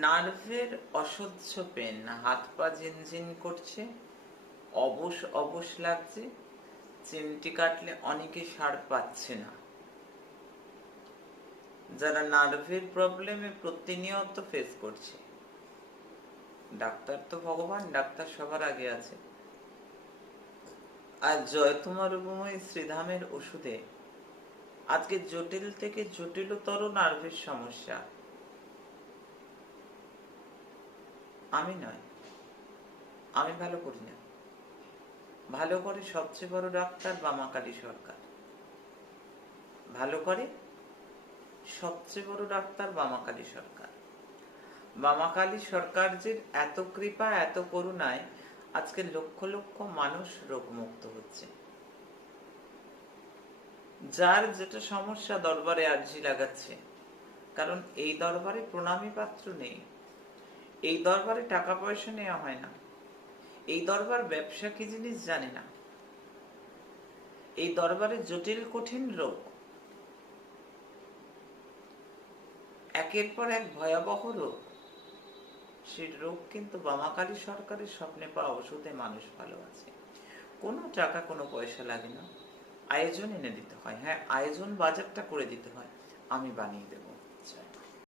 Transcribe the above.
নার্ভের অসহ্য পেন, হাত পা ঝিনঝিন করছে, অবশ অবশ লাগছে, চিমটি কাটলে অনেকে সাড় পাচ্ছে না। যারা নার্ভের প্রবলেমে প্রতিনিয়ত ফেস করছে, ডাক্তার তো ভগবান, ডাক্তার সবার আগে আছে। আর জয়তুমা রূপময়ী শ্রীধামের ওষুধে আজকে জটিল থেকে জটিলতর নার্ভের সমস্যা আমি নয়, আমি ভালো করি না, ভালো করে সবচেয়ে বড় ডাক্তার বামাকালী সরকার। ভালো করে সবচেয়ে বড় ডাক্তার বামাকালী সরকার। বামাকালী সরকার যে এত কৃপা, এত করুণায় আজকে লক্ষ লক্ষ মানুষ রোগমুক্ত হচ্ছে। যার যেটা সমস্যা দরবারে আর্জি লাগাচ্ছে, কারণ এই দরবারে প্রণামী পাত্র নেই, এই দরবারে টাকা পয়সা নেওয়া হয় না, এই দরবার ব্যবসা কি জিনিস জানে না, এই দরবারে জটিল কঠিন রোগ, একের পর এক ভয়াবহ রোগ, সেই রোগ কিন্তু বামাকালী সরকারের স্বপ্নে পাওয়া ওষুধে মানুষ ভালো আছে। কোনো টাকা কোনো পয়সা লাগে না, আয়োজন এনে দিতে হয়। হ্যাঁ, আয়োজন বাজারটা করে দিতে হয়, আমি বানিয়ে দেবো।